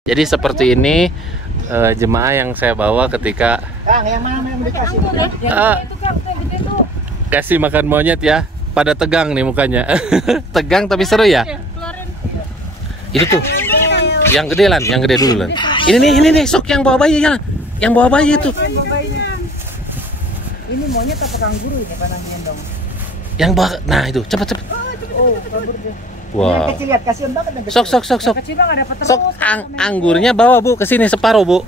Jadi seperti ini jemaah yang saya bawa ketika Kang, yang mana yang dikasih? kasih makan monyet ya. Pada tegang nih mukanya. Tegang tapi seru ya. Itu tuh. Yang gede Lan, yang gede dulu Lan. Ini nih, sok yang bawa bayi ya. Yang bawa bayi itu. Ini monyet apa kanguru ini panahnya dong? Yang bawa, nah itu, cepat. Oh, kabur dia. Wow. Yang kecil lihat kasihan banget yang kecil. Sok. Yang kecil mah nggak dapat terus. Sok anggurnya bawa Bu ke sini separuh Bu.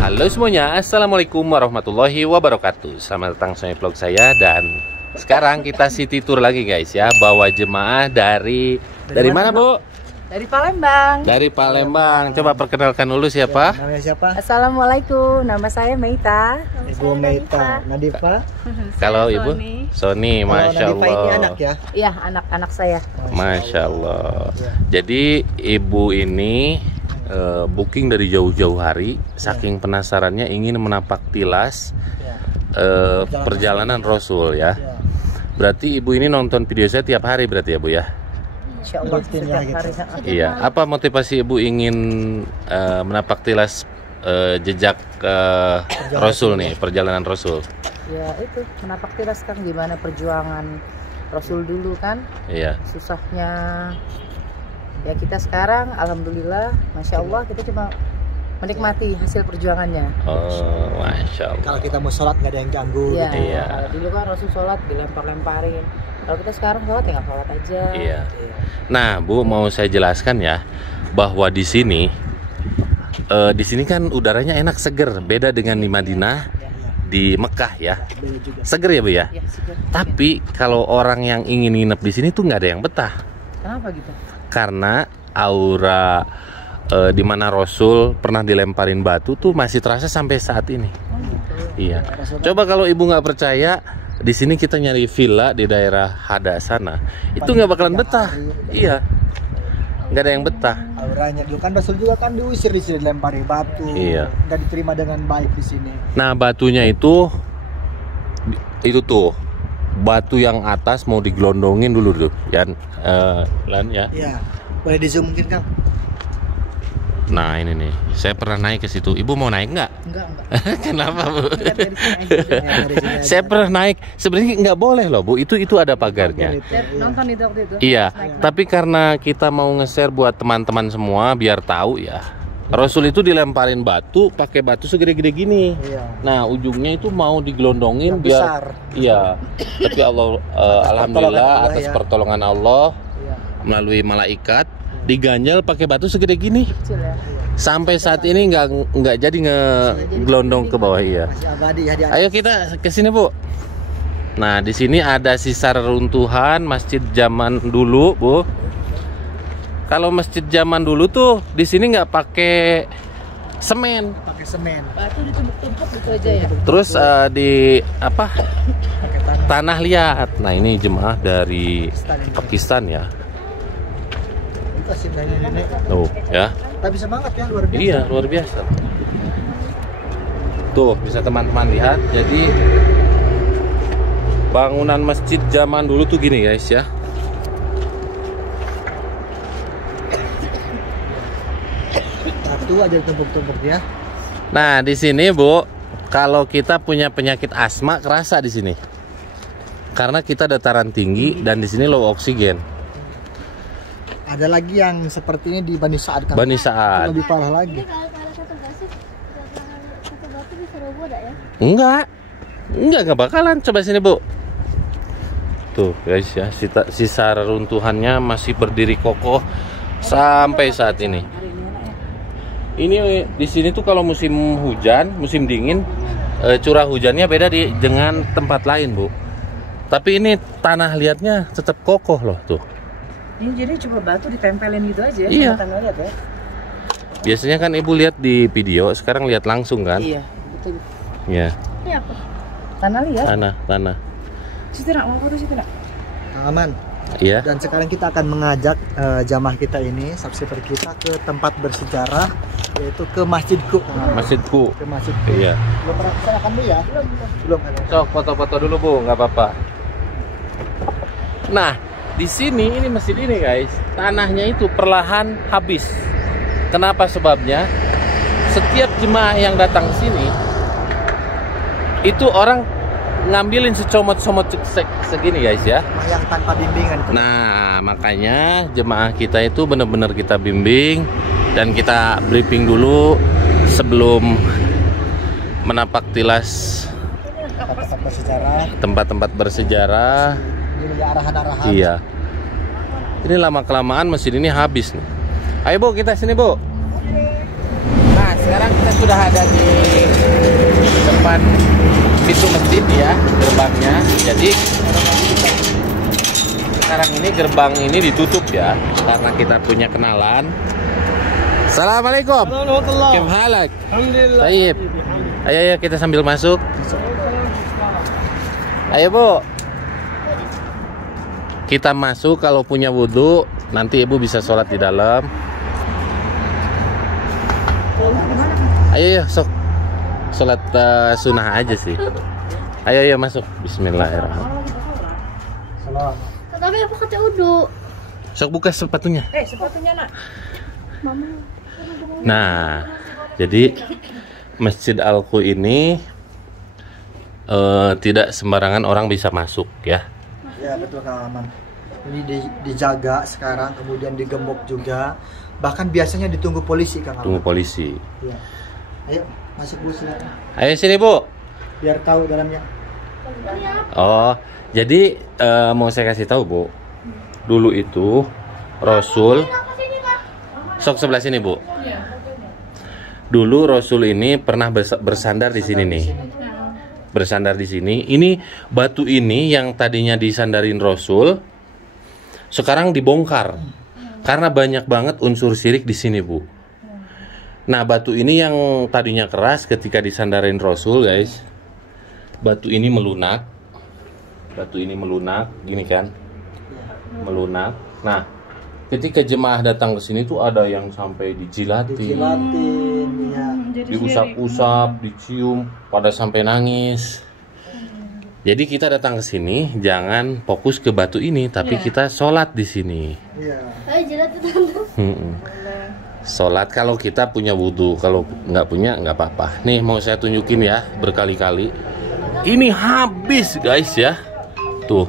Halo semuanya, assalamualaikum warahmatullahi wabarakatuh. Selamat datang di vlog saya dan sekarang kita city tour lagi guys ya. Bawa jemaah dari mana Bu? Dari Palembang. Dari Palembang. Coba perkenalkan dulu siapa? Namanya siapa? Assalamualaikum, nama saya Meita. Ibu Meita, Nadifa. Kalau Ibu? Sony, Masya Nadifa ini Allah. anak ya? Iya, anak-anak saya. Masya Allah. Jadi Ibu ini booking dari jauh-jauh hari, saking penasarannya ingin menapak tilas perjalanan Rasul ya. Berarti Ibu ini nonton video saya tiap hari berarti ya Bu ya? Insya Allah setiap hari. Iya. Apa motivasi Ibu ingin menapak tilas jejak Rasul nih, perjalanan Rasul? Ya itu, menapak tilas kan gimana perjuangan Rasul dulu kan? Iya. Susahnya. Ya kita sekarang, alhamdulillah, masya Allah kita cuma menikmati hasil perjuangannya. Oh, Masya Allah. Kalau kita mau sholat nggak ada yang ganggu. Iya. Gitu. Iya. Kalau dulu kan Rasul sholat dilempar-lemparin. Kalau kita sekarang sholat ya nggak sholat aja. Iya. Nah, Bu, mau saya jelaskan ya bahwa di sini kan udaranya enak, seger, beda dengan di Madinah, di Mekah ya. Seger ya Bu ya. Ya, segar. Tapi kalau orang yang ingin nginep di sini tuh nggak ada yang betah Kenapa gitu? karena aura di mana Rasul pernah dilemparin batu tuh masih terasa sampai saat ini. Oh, gitu. Iya. Coba kalau Ibu nggak percaya, di sini kita nyari villa di daerah Hada sana, itu nggak bakalan betah. Iya. Nggak ada yang betah. Auranya dulu kan Rasul juga kan diusir di sini, dilempari batu. Iya. Nggak diterima dengan baik di sini. Nah, batunya itu tuh batu yang atas mau digelondongin dulu tuh, ya, Lan ya. Iya. Boleh di zoom mungkin Kang? Nah ini nih, saya pernah naik ke situ. Ibu mau naik nggak? Enggak. Kenapa Bu? Lihat dari sini aja. Dari sini aja. Saya pernah naik. Sebenarnya nggak boleh loh Bu. Itu ada pagarnya. Nonton itu waktu itu. Iya. Tapi karena kita mau nge-share buat teman-teman semua biar tahu ya. Rasul itu dilemparin batu, pakai batu segede-gede gini. Iya. Nah ujungnya itu mau digelondongin Yang biar. besar. Iya. Tapi alhamdulillah atas ya. pertolongan Allah Iya. melalui malaikat diganjal pakai batu segede gini. Kecil ya. Sampai saat ini nggak jadi ngegelondong ke bawah ya. Masih abadi ya di atas. Ayo kita ke sini Bu. Nah di sini ada sisa reruntuhan masjid zaman dulu Bu. Kalau masjid zaman dulu tuh di sini nggak pakai semen. Pakai semen. Batu ditumpuk-tumpuk gitu aja ya. Terus di apa? Pakai tanah. Tanah liat. Nah ini jemaah dari Pakistan ya. Kasih nenek. Tuh ya. Tapi semangat ya, luar biasa. Iya, luar biasa. Tuh, bisa teman-teman lihat. Jadi bangunan masjid zaman dulu tuh gini guys ya. Satu aja ditumpuk-tumpuk ya. Nah, di sini Bu, kalau kita punya penyakit asma kerasa di sini. Karena kita dataran tinggi dan di sini low oksigen. Ada lagi yang seperti ini di Bani Sa'ad kan? Bani Sa'ad. Lebih parah lagi. Ini kalau satu batu, satu batu bisa roboh dah ya? Enggak bakalan. Coba sini Bu. Tuh guys ya, sisa reruntuhannya masih berdiri kokoh sampai saat ini. Ini di sini tuh kalau musim hujan, musim dingin, curah hujannya beda dengan tempat lain Bu. Tapi ini tanah liatnya tetap kokoh loh tuh. Ini jadi coba batu ditempelin gitu aja ya. Iya. Sama tanah liat ya. Biasanya kan Ibu lihat di video, sekarang lihat langsung kan? Iya, betul. Ya, Ini apa? Tanah liat. tanah. Situ nak mau foto situ nak. Aman. Iya. Dan sekarang kita akan mengajak jamaah kita ini, subscriber kita ke tempat bersejarah, yaitu ke masjidku. Masjidku. Ke masjidku. Iya. Belum pernah kesana kan Bu ya? Belum. Sok foto-foto dulu Bu, nggak apa-apa. Nah, di sini ini masjid ini guys, tanahnya itu perlahan habis. Kenapa sebabnya? Setiap jemaah yang datang ke sini, itu orang ngambilin secomot-comot segini guys ya. Yang tanpa bimbingan itu. Nah, makanya jemaah kita itu benar-benar kita bimbing dan kita briefing dulu sebelum menapak tilas Tempat bersejarah. tempat-tempat bersejarah. Ini ya arahan-arahan. Iya. Ini lama-kelamaan mesin ini habis nih. Ayo Bu, kita sini Bu. Nah, sekarang kita sudah ada di depan pintu masjid ya, gerbangnya. Jadi sekarang ini gerbang ini ditutup ya, karena kita punya kenalan. Assalamualaikum. Kif halak? Alhamdulillah. Baik. Ayo kita sambil masuk. Ayo Bu. Kita masuk, kalau punya wudhu nanti Ibu bisa sholat di dalam. Ayo sok sholat sunnah aja sih. Ayo masuk. Bismillahirrahmanirrahim. Salam. Tapi apa kata udu? Sok buka sepatunya. Sepatunya nak. Nah, jadi Masjid Al-Qu ini tidak sembarangan orang bisa masuk ya. Ya betul Kang Aman. Ini dijaga sekarang, kemudian digembok juga. Bahkan biasanya ditunggu polisi Kang Aman. Tunggu polisi. Ya. Ayo masuk Bu silakan. Ayo sini Bu. Biar tahu dalamnya. Oh, jadi mau saya kasih tahu Bu. Dulu itu Rasul. Sok sebelah sini Bu. Dulu Rasul ini pernah bersandar di sini nih. Bersandar di sini. Ini batu ini yang tadinya disandarin Rasul, sekarang dibongkar karena banyak banget unsur syirik di sini Bu. Nah, batu ini yang tadinya keras ketika disandarin Rasul guys, batu ini melunak. Batu ini melunak, gini kan? Melunak. Nah, ketika jemaah datang ke sini tuh ada yang sampai dijilatin, ya. diusap-usap, dicium, pada sampai nangis. Jadi kita datang ke sini jangan fokus ke batu ini, tapi kita sholat di sini. Iya. Ayo jilat itu tante. Sholat kalau kita punya wudhu, kalau nggak punya nggak apa-apa. Nih mau saya tunjukin ya berkali-kali. Ini habis guys ya. Tuh,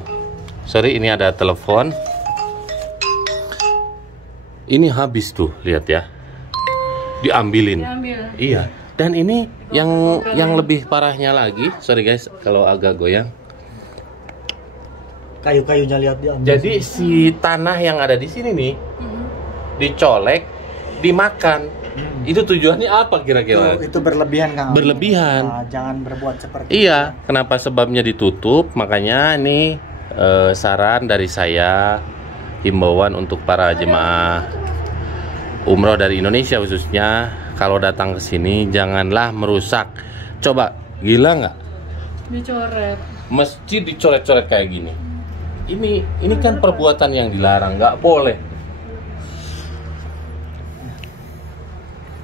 sorry ini ada telepon. Ini habis tuh, lihat ya. Diambilin. Iya. Dan ini yang lebih parahnya lagi, sorry guys kalau agak goyang. Kayu-kayunya lihat diambil. Jadi si tanah yang ada di sini nih dicolek, dimakan. Itu tujuannya apa kira-kira? Itu berlebihan Kang. Berlebihan. Nah, jangan berbuat seperti Iya, kenapa sebabnya ditutup? Makanya ini saran dari saya, himbauan untuk para jemaah umroh dari Indonesia khususnya, kalau datang ke sini janganlah merusak. Coba, gila nggak? Dicoret. Masjid dicoret-coret kayak gini. Ini kan perbuatan yang dilarang, nggak boleh.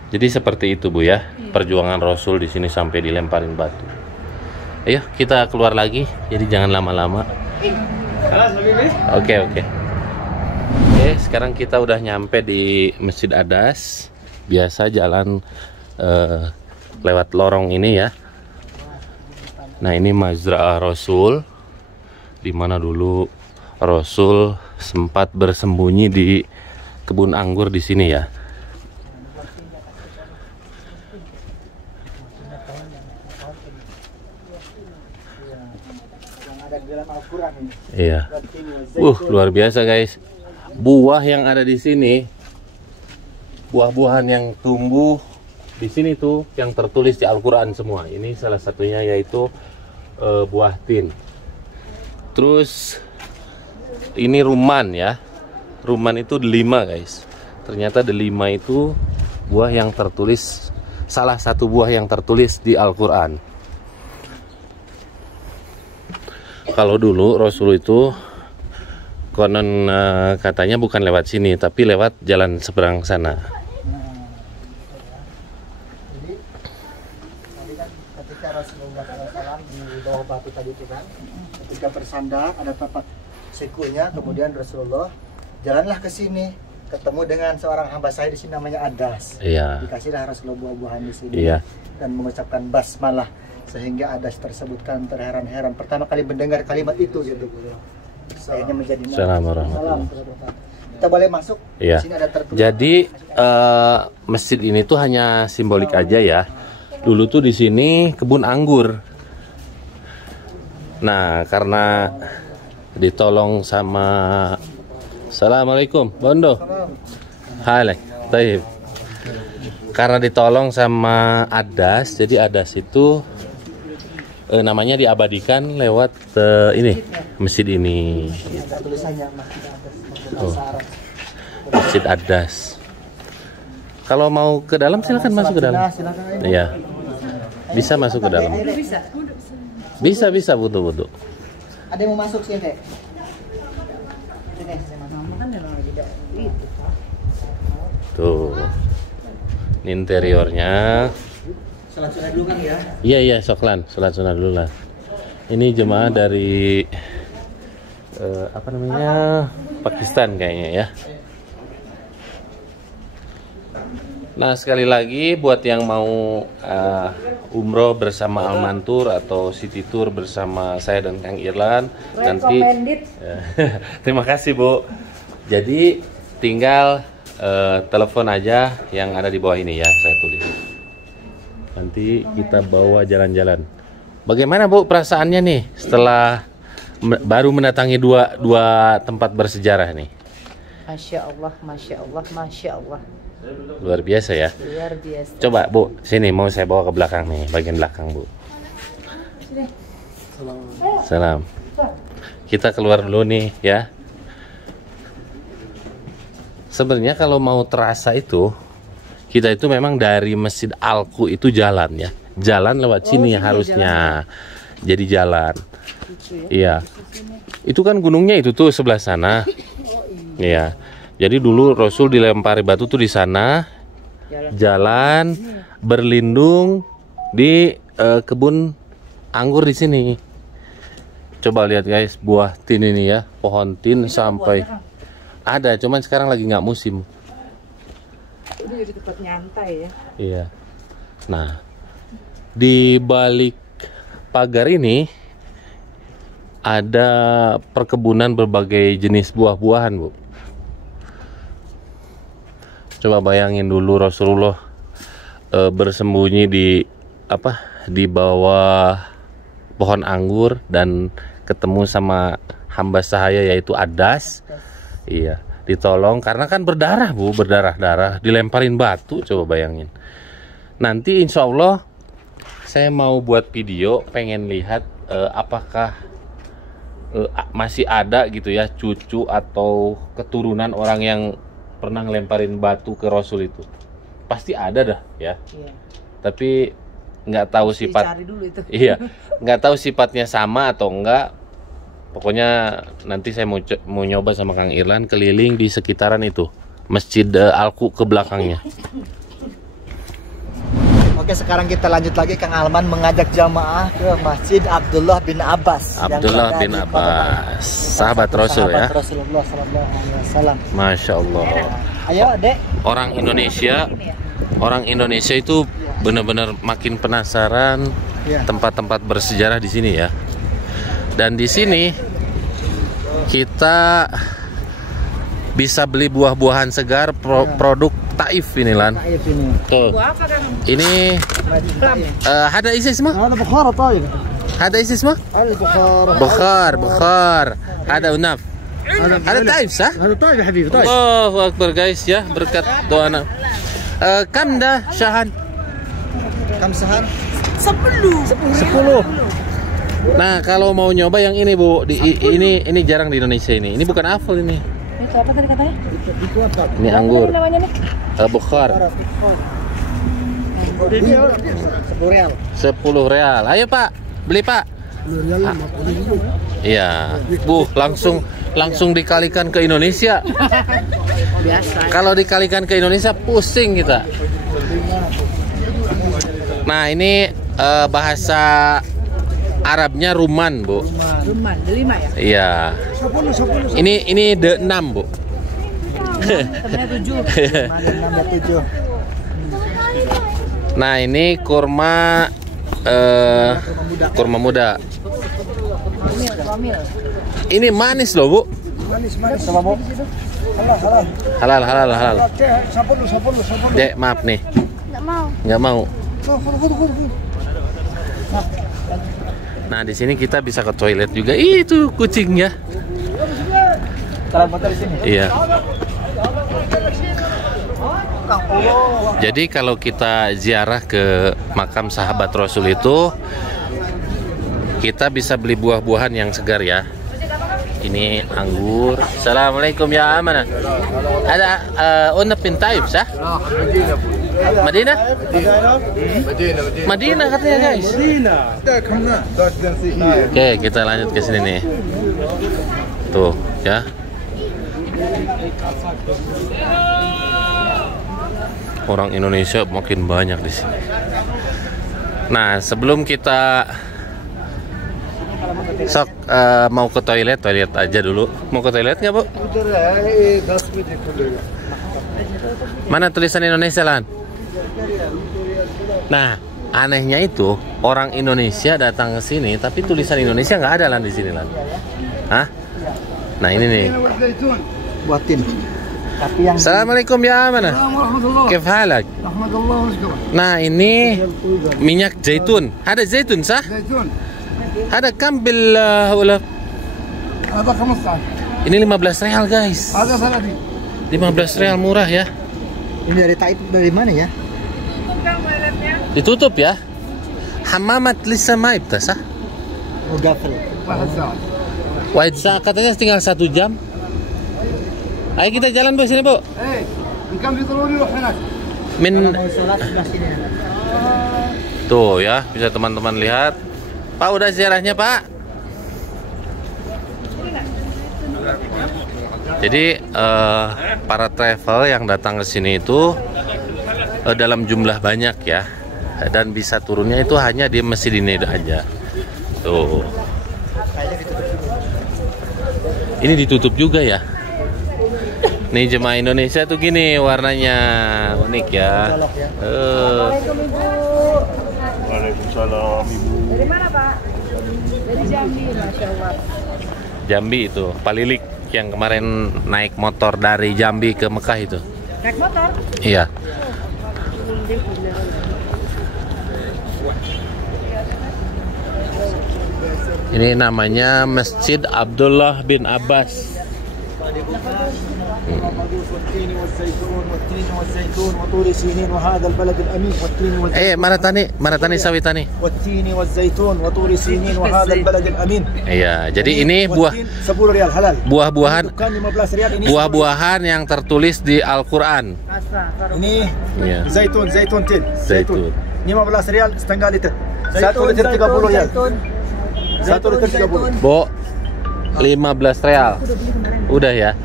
Jadi seperti itu Bu ya, perjuangan Rasul di sini sampai dilemparin batu. Ayo kita keluar lagi, jadi jangan lama-lama. Oke. Oke, sekarang kita udah nyampe di Masjid Adas. Biasa jalan lewat lorong ini ya. Nah ini Mazra'ah Rasul, dimana dulu Rasul sempat bersembunyi di kebun anggur di sini ya. Iya. Luar biasa guys. Buah yang ada di sini, buah-buahan yang tumbuh di sini tuh yang tertulis di Al-Qur'an semua. Ini salah satunya yaitu buah tin. Terus ini rumman ya. Rumman itu delima guys. Ternyata delima itu buah yang tertulis, salah satu buah yang tertulis di Al-Qur'an. Kalau dulu Rasul itu ke konon katanya bukan lewat sini, tapi lewat jalan seberang sana. Jadi tadi kan ketika Rasulullah SAW di bawah batu tadi itu kan, ketika bersandar ada tapak sikunya, kemudian Rasulullah jalanlah ke sini, ketemu dengan seorang hamba saya di sini namanya Adas. Iya. Dikasihlah Rasulullah buah-buahan di sini. Iya. Dan mengucapkan basmalah, sehingga Adas tersebutkan terheran-heran pertama kali mendengar kalimat itu gitu. Akhirnya menjadi Assalamualaikum. Kita boleh masuk? Iya. Di sini ada tertulis. Jadi masjid ini tuh hanya simbolik aja ya. Dulu tuh di sini kebun anggur. Nah, karena ditolong sama Assalamualaikum, Bondo. Hai, baik. Karena ditolong sama Adas, jadi Adas itu namanya diabadikan lewat ini masjid ini. Tulisannya Masjid Adas. Kalau mau ke dalam silakan masuk ke dalam. Iya. Bisa masuk ke dalam. Bisa butuh. Ada yang mau masuk sini? Tuh. Ini interiornya. Salat sunat dulu kan ya? Iya, soklan. Salat sunat dulu lah. Ini jemaah dari apa namanya? Pakistan kayaknya ya. Nah, sekali lagi buat yang mau umroh bersama Almantur atau city tour bersama saya dan Kang Irlan nanti terima kasih Bu. Jadi tinggal telepon aja yang ada di bawah ini ya, saya tulis. Nanti kita bawa jalan-jalan. Bagaimana Bu perasaannya nih setelah baru mendatangi dua tempat bersejarah nih? Masya Allah, Masya Allah, Masya Allah. Luar biasa ya. Luar biasa. Coba Bu, sini mau saya bawa ke belakang nih, bagian belakang Bu. Salam. Kita keluar dulu nih ya. Sebenarnya kalau mau terasa itu, kita itu memang dari Masjid Alku itu jalan ya. Jalan lewat sini harusnya. Jadi jalan. Iya. Itu kan gunungnya itu tuh sebelah sana. Iya. Jadi dulu Rasul dilempari batu tuh di sana, jalan berlindung di kebun anggur di sini. Coba lihat guys, buah tin ini ya, pohon tin sampai ada, cuman sekarang lagi nggak musim. Udah jadi tempat nyantai ya. Iya. Nah, di balik pagar ini ada perkebunan berbagai jenis buah-buahan, Bu. Coba bayangin dulu Rasulullah bersembunyi di bawah pohon anggur dan ketemu sama hamba sahaya yaitu Adas. Iya, ditolong karena kan berdarah Bu, berdarah-darah, dilemparin batu, coba bayangin. Nanti insya Allah saya mau buat video, pengen lihat apakah masih ada gitu ya cucu atau keturunan orang yang pernah ngelemparin batu ke Rasul itu. Pasti ada dah ya. Iya. Tapi nggak tahu sifat. Dulu itu. Iya, nggak tahu sifatnya sama atau enggak. Pokoknya nanti saya mau nyoba sama Kang Irlan keliling di sekitaran itu, Masjid Alku ke belakangnya. Oke, sekarang kita lanjut lagi. Kang Alman mengajak jamaah ke Masjid Abdullah bin Abbas. Abdullah bin Abbas, sahabat Rasul ya. Rasulullah SAW. Masya Allah. Ayo, Dek. Orang Indonesia itu benar-benar makin penasaran tempat-tempat bersejarah di sini ya. Dan di sini kita bisa beli buah-buahan segar produk Taif ini Lan. Tuh. Ini ada isi semua? Ada isi semua? Bukhar. Ada unaf. Ada Taif sah? Ada Taif ya Habib. Allahu Akbar guys ya, berkat doa anak. Kam dah syahan? Kam sahan? 10. Nah, kalau mau nyoba yang ini Bu, ini jarang di Indonesia ini. Ini bukan apel ini. Itu apa tadi katanya? Ini anggur. Apa namanya nih? Bukhar. 10 real. 10 real. Ayo Pak, beli Pak. Iya. Langsung dikalikan ke Indonesia. Biasa. Kalau dikalikan ke Indonesia pusing kita. Nah, ini bahasa Arabnya ruman, Bu. Ruman, 5 ya? Iya. Ini the 6, Bu. Temennya 7. Nah, ini kurma muda. Komil. Ini manis loh, Bu. Manis sama Bu. Halal. Sapuluh. Dek, maaf nih. Nggak mau. Nggak mau. Nah, di sini kita bisa ke toilet juga. Itu kucingnya. Kalau di sini. Iya. Jadi kalau kita ziarah ke makam sahabat Rasul itu, kita bisa beli buah-buahan yang segar ya. Ini anggur. Assalamualaikum ya amanah. Ada unab bin Taib sah? Madinah? Madinah katanya guys. Oke, kita lanjut ke sini nih. Tuh ya. Orang Indonesia makin banyak di sini. Nah, sebelum kita mau ke toilet aja dulu. Mau ke toilet nggak, Bu? Mana tulisan Indonesia, Lan? Nah, anehnya itu orang Indonesia datang ke sini, tapi tulisan Indonesia nggak ada, Lan, di sini, Lan. Hah? Nah, ini nih. Buatin. Tapi yang Assalamualaikum ya mana? Kif halak? Nah, ini minyak zaitun. Ada zaitun sah? Ada kam bil wala? ada 15. Ini 15 real guys. Ada 15 real murah ya. Ini dari Taib dari mana ya? Ditutup ya. Hamamat lisa ma ibtasa. Mugafal. Wahid saat katanya tinggal 1 jam. Ayo kita jalan Bu sini Bu. Tuh ya, bisa teman-teman lihat. Pak udah ziarahnya Pak. Jadi para travel yang datang ke sini itu dalam jumlah banyak ya, dan bisa turunnya itu hanya di Masjid ini aja. Tuh. Ini ditutup juga ya. Nih jemaah Indonesia tuh gini warnanya unik ya. Waalaikumsalam Ibu. Dari mana Pak? Dari Jambi, Masya Allah. Jambi itu, Palilik yang kemarin naik motor dari Jambi ke Mekah itu. Naik motor? Iya. Ini namanya Masjid Abdullah bin Abbas. Mana tani sawi tani. Iya, jadi ini buah-buahan yang tertulis di Al-Qur'an. Ini Iya. zaitun tin. Zaitun. 15 rial setengah liter. 1 liter 30 rial. 1 liter 30. Bo, 15 real. Udah ya.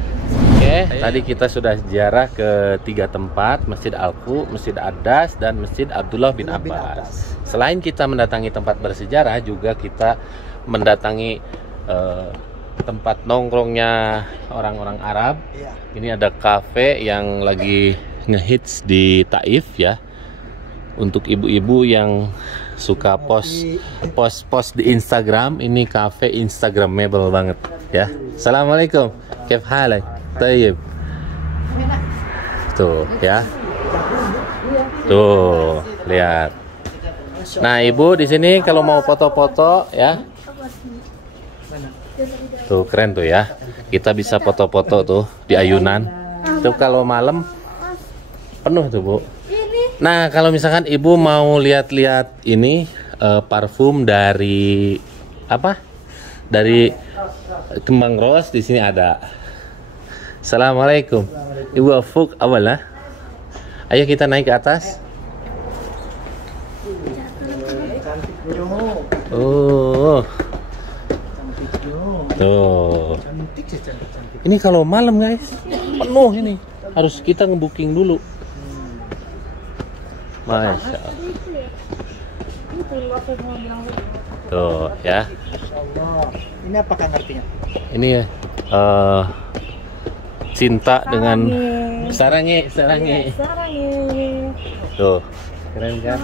Oke, tadi kita sudah ziarah ke 3 tempat, Masjid Al-Qu, Masjid Ad-Das, dan Masjid Abdullah bin Abbas. Selain kita mendatangi tempat bersejarah, juga kita mendatangi tempat nongkrongnya orang-orang Arab. Ini ada kafe yang lagi ngehits di Taif ya. Untuk ibu-ibu yang suka post di Instagram, ini cafe instagramable banget ya. Assalamualaikum, kif halak? Tayyib. Tuh ya. Tuh, lihat. Nah, Ibu di sini kalau mau foto-foto ya. Tuh keren tuh ya. Kita bisa foto-foto tuh di ayunan. Tuh kalau malam penuh tuh, Bu. Nah, kalau misalkan Ibu mau lihat-lihat ini parfum dari apa? Dari kembang ros di sini ada. Assalamualaikum. Ibu Afuk awal lah. Ayo kita naik ke atas. Oh. Ini kalau malam guys, penuh ini. Harus kita ngebooking dulu. Masya Allah. Tuh ya. Ini apakah ngertinya? Ini ya cinta dengan sarangi. Tuh, keren kan?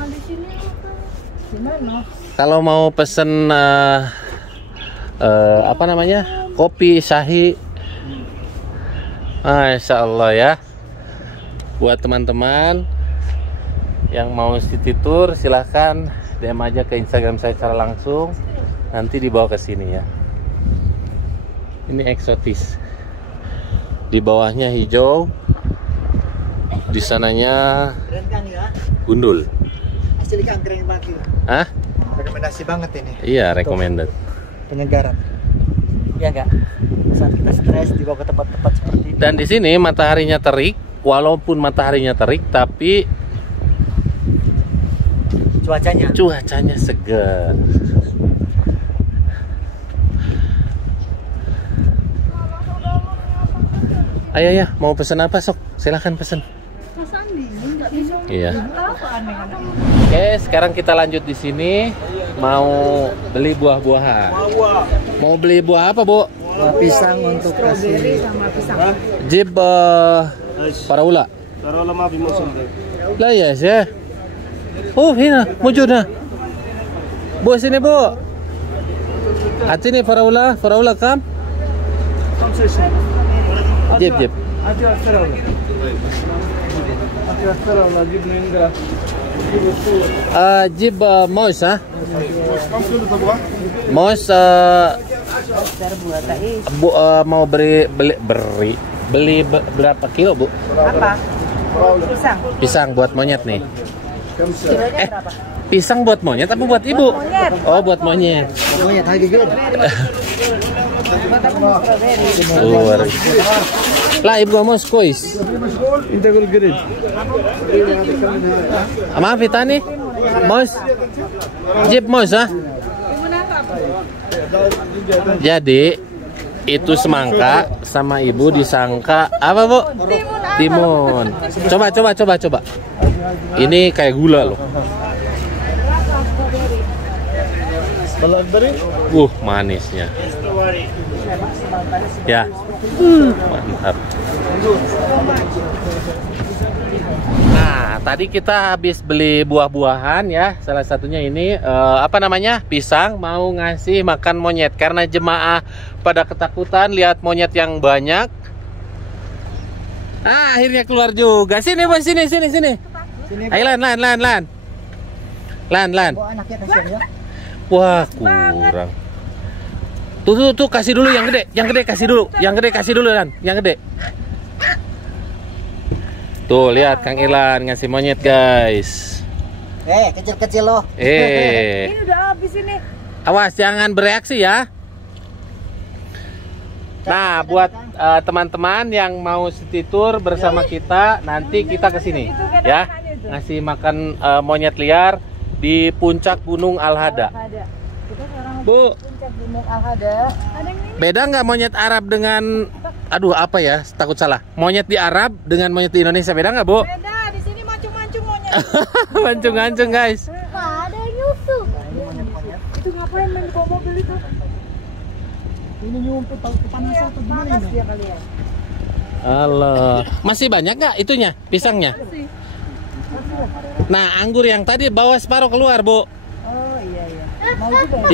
Kalau mau pesen apa namanya, kopi Shahi, Masya Allah ya. Buat teman-teman yang mau city tour, silahkan DM aja ke Instagram saya secara langsung. Nanti dibawa ke sini ya. Ini eksotis. Di bawahnya hijau, di sananya gundul. Asli kan keren banget. Hah? Rekomendasi banget ini. Iya, recommended. Penyegaran. Ya enggak? Saat kita stres dibawa ke tempat-tempat seperti ini. Dan di sini mataharinya terik, walaupun mataharinya terik, tapi cuacanya segar. Ayo ya, mau pesen apa sok? Silahkan pesen. Iya. Oke, sekarang kita lanjut di sini. Mau beli buah-buahan. Mau beli buah apa, Bu? Pisang untuk kasih. Jib paraula. Paraula ma fi musim. Lah ya, sih. Oh, hina, موجودة. Bu, sini, Bu. Atini paraula kam? Jib. Ati aksara wala. Ati aksara wala jib ninga. Jib mouse, ha? Kam kilo tabwa? Mouse mau beli berapa kilo, Bu? Apa? Pisang buat monyet nih. Kilonya berapa? Pisang buat monyet apa buat ibu? Monyet. Oh, buat monyet. Monyet lagi good. Buat aku mau strawberry. Lah, ibu mau skois. Inte gul grid. Maaf, Tani. Mos. Jib mos, ha? Jadi itu semangka sama ibu disangka apa, Bu? Timun. Coba. Ini kayak gula loh. Manisnya. Ya. Mantap. Nah, tadi kita habis beli buah-buahan ya. Salah satunya ini apa namanya? Pisang, mau ngasih makan monyet karena jemaah pada ketakutan lihat monyet yang banyak. Akhirnya keluar juga. Sini, Bos, sini. Ayo, Lan. Wah, kurang. Tuh, kasih dulu yang gede kasih dulu, Lan. Yang gede. Tuh, lihat Kang Irlan ngasih monyet, guys. Kecil-kecil loh. Ini udah habis ini. Awas, jangan bereaksi ya. Nah, buat teman-teman yang mau city tour bersama kita, nanti kita ke sini ya. Ngasih makan monyet liar di puncak Gunung Al-Hada. Bu, Puncak Gunung Al-Hada. beda nggak monyet Arab dengan, aduh apa ya, takut salah. Monyet di Arab dengan monyet di Indonesia beda nggak, Bu? Beda, di sini mancung-mancung monyet. Mancung-mancung, guys. Ada nyusup. Itu ngapain main di bawah mobil itu? Ini nyumput kepanasan atau gimana Panas ini? dia kali ya. Allah, masih banyak nggak itunya, pisangnya? Nah, anggur yang tadi bawa separuh keluar, Bu. Oh iya. Mau juga.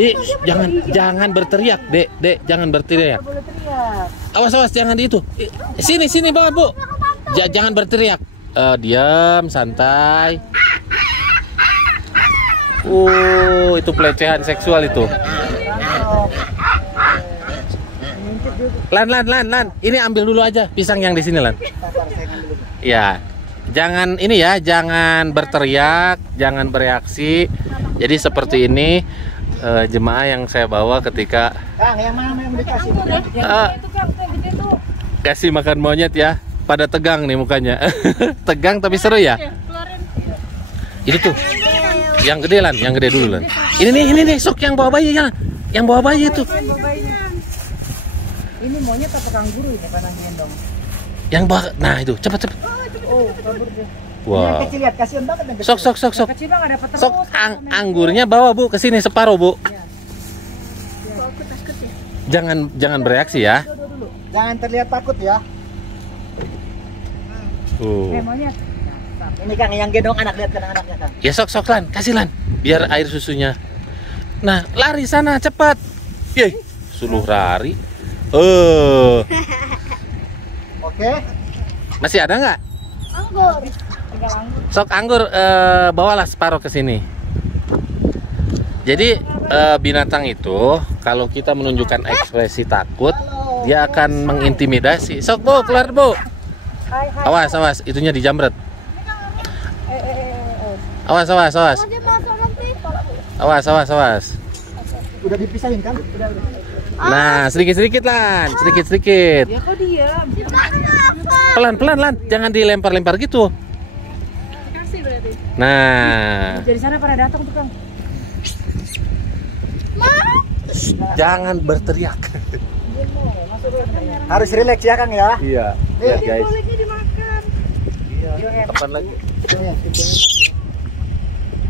Jangan berteriak, Dek, jangan berteriak. Boleh teriak. Awas, jangan di itu. Sini bawa, Bu. Jangan berteriak. Diam, santai. Itu pelecehan seksual itu. Lan. Ini ambil dulu aja pisang yang di sini, Lan. Ya. Jangan berteriak, jangan bereaksi. Jadi seperti ini jemaah yang saya bawa ketika Kang, yang mana yang dikasih? Itu Kang, yang gede tuh. kasih makan monyet ya. Pada tegang nih mukanya. Tegang tapi seru ya. Itu tuh. Yang gede, Lan, yang gede dulu, Lan. Ini nih, sok yang bawa bayi ya. Yang bawa bayi itu. Ini monyet apa kanguru ini panah gendong? Nah itu, cepat. Oh, kabur dia. Yang Wow. kecil lihat, kasihan banget yang kecil. Sok. Kecil nggak dapat terus. Sok anggurnya bawa Bu ke sini separuh Bu. Iya. Aku takut ya. Jangan bereaksi ya. Jangan terlihat takut ya. Monyet. Ini Kang yang gendong anak, lihat kan anaknya Kang. Ya sok Lan, kasih Lan, biar air susunya. Nah, lari sana cepat. Yeay, suluh lari. Oke. Masih ada nggak? Anggur. Sok anggur, bawalah separuh ke sini. Jadi binatang itu kalau kita menunjukkan ekspresi takut, dia akan mengintimidasi. Sok Bu, keluar Bu. Awas, itunya dijamret. Awas. Dia masuk nanti. Awas. Udah dipisahin kan? Udah. Nah, sedikit Lan, sedikit. Ya kok diam? Pelan-pelan Lan, jangan dilempar-lempar gitu. Kasih berarti. Nah, Dari sana pada datang tuh Kang. jangan berteriak. Harus rileks ya Kang ya. Iya, Lihat, guys. Kulitnya dimakan. Kapan lagi?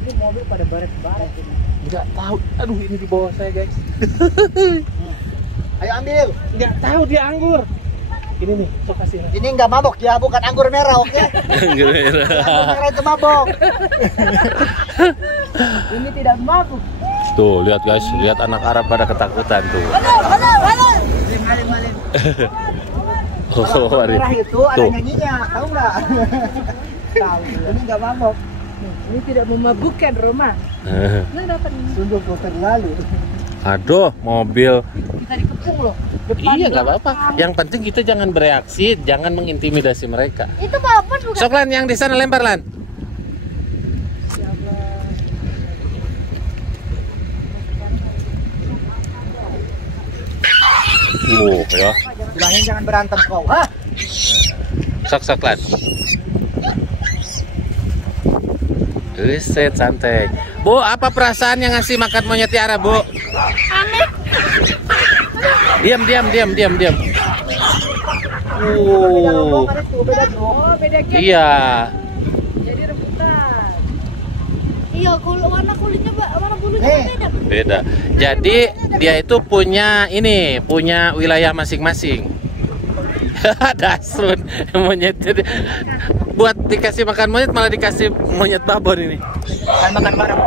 Ini mobil pada baret-baret ini. Nggak tahu. Aduh, ini di bawah saya guys. Ayo ambil. Nggak tahu dia anggur. Ini nih, sok kasih. Ini nggak mabok ya, bukan anggur merah, oke? Anggur merah itu mabok. Ini tidak mabuk. Tuh, lihat guys, lihat anak Arab pada ketakutan tuh. Maling. Oh, Merah itu ada tuh. nyanyinya, tahu nggak? Tahu. Ini nggak mabok. Ini tidak memabukkan rumah. Nah dapat ini. Sungguh kau terlalu. Aduh, mobil. Kita dikepung loh. Iya, nggak apa-apa. Yang penting kita jangan bereaksi, jangan mengintimidasi mereka. Itu papan bukan? Sok Lan, yang di sana lempar Lan. Ya. Bilangin jangan berantem kau, hah? Sok Lan. Reset santai. Bu, apa perasaan yang ngasih makan monyet tiara, Bu? Aneh. Diam. Beda rombongan itu, beda tuh. Oh beda geng. Iya. Jadi rebutan. Iya, warna kulitnya warna bulunya Nih. beda. Beda. Jadi dia itu punya wilayah masing-masing. Dasun monyet. Buat dikasih makan monyet malah dikasih monyet babon ini. Kan makan bareng.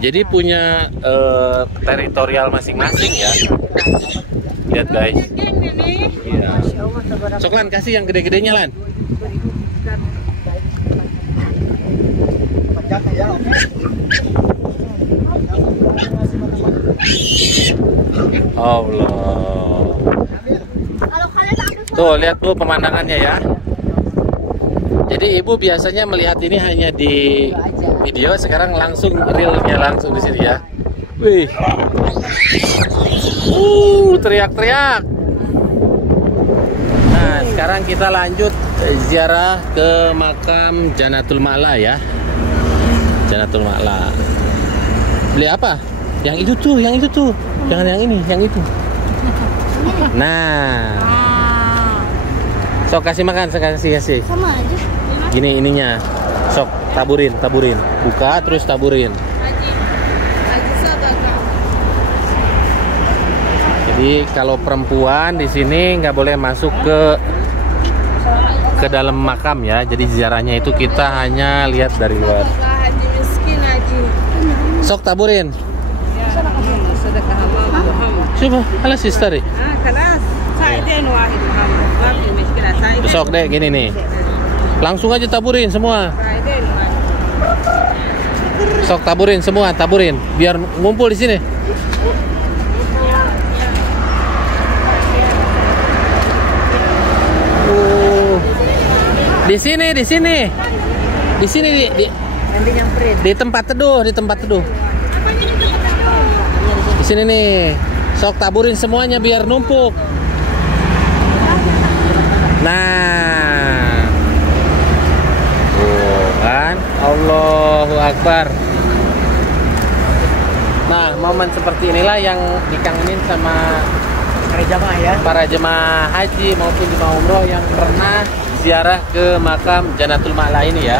Jadi punya teritorial masing-masing ya. Lihat guys. Iya. Sok Lan, kasih yang gede-gedenya Lan. Penjaga ya, oke? Allah. Kalau kalian ambil Tuh lihat Bu pemandangannya ya. Jadi Ibu biasanya melihat ini hanya di video, sekarang langsung realnya langsung di sini ya. Wih. Teriak-teriak. Nah, sekarang kita lanjut ziarah ke makam Janatul Ma'la ya. Janatul Ma'la. Beli apa? Yang itu tuh. Jangan yang ini, yang itu. Nah. Sok kasih makan, kasih. sama aja. Gini ininya. Sok taburin. Buka terus taburin. Jadi kalau perempuan di sini nggak boleh masuk ke dalam makam ya. Jadi ziarahnya itu kita hanya lihat dari luar. Sok taburin. Coba, halas istari. Sok deh gini nih. Langsung aja taburin semua. Sok taburin semua, biar ngumpul di sini. Di sini di tempat teduh, Di sini nih. Sok taburin semuanya biar numpuk. Nah. Akbar. Nah, momen seperti inilah yang dikangenin sama Para jamaah ya. para jemaah haji maupun jemaah umroh yang pernah ziarah ke makam Janatul Ma'la ini ya.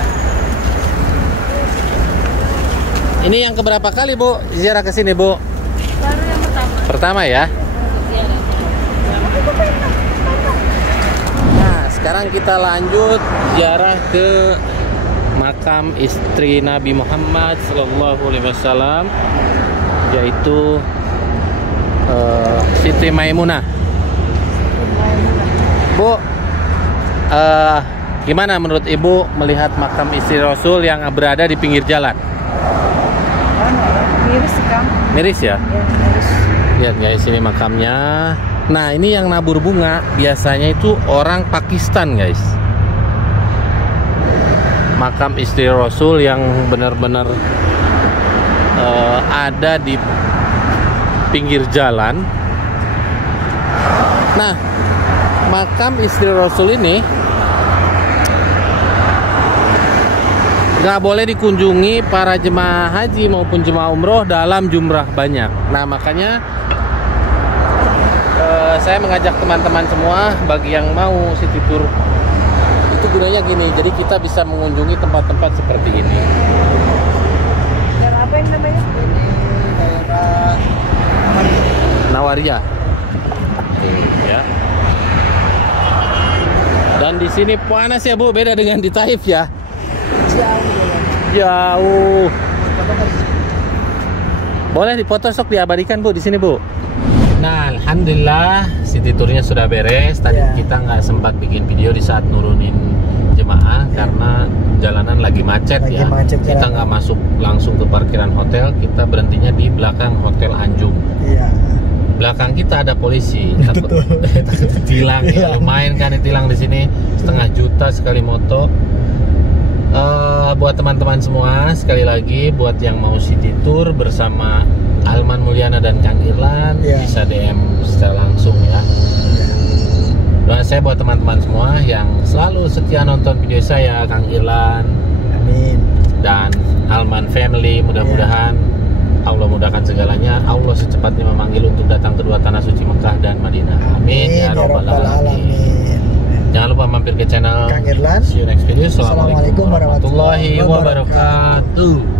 Ini yang keberapa kali Bu ziarah ke sini Bu? Baru yang pertama. Pertama ya. Nah, sekarang kita lanjut ziarah ke makam istri Nabi Muhammad SAW, yaitu Siti Maimunah. Bu, gimana menurut Ibu melihat makam istri Rasul yang berada di pinggir jalan? Miris sih Kang. Miris ya? Ya, miris. Lihat guys, ini makamnya. Nah, ini yang nabur bunga biasanya itu orang Pakistan guys. Makam istri Rasul yang benar-benar ada di pinggir jalan. Nah, makam istri Rasul ini nggak boleh dikunjungi para jemaah haji maupun jemaah umroh dalam jumlah banyak. Nah, makanya saya mengajak teman-teman semua bagi yang mau city tour itu gunanya gini. Jadi kita bisa mengunjungi tempat-tempat seperti ini. Daerah apa yang namanya? Ini daerah Nawaria. Ya. Dan di sini panas ya Bu, beda dengan di Taif ya. Jauh. Boleh dipoto sok diabadikan Bu di sini Bu. Nah, alhamdulillah city tournya sudah beres. Tadi Ya. kita nggak sempat bikin video di saat nurunin jemaah karena jalanan lagi macet Lagi ya. macet Kita jalanan. nggak masuk langsung ke parkiran hotel, kita berhentinya di belakang Hotel Anjung. Iya. Belakang kita ada polisi, takut ditilang ya. Lumayan kan ditilang di sini 1,5 juta sekali moto. Buat teman-teman semua, sekali lagi buat yang mau city tour bersama Alman Mulyana dan Kang Irlan, Ya. bisa DM secara langsung ya. Doa saya buat teman-teman semua yang selalu setia nonton video saya, Kang Irlan Amin. dan Alman Family. Mudah-mudahan Allah mudahkan segalanya. Allah secepatnya memanggil untuk datang kedua tanah suci Mekah dan Madinah. Amin ya rabbal alamin. Jangan lupa mampir ke channel Kang Irlan. See you next video. Assalamualaikum Assalamualaikum warahmatullahi wabarakatuh.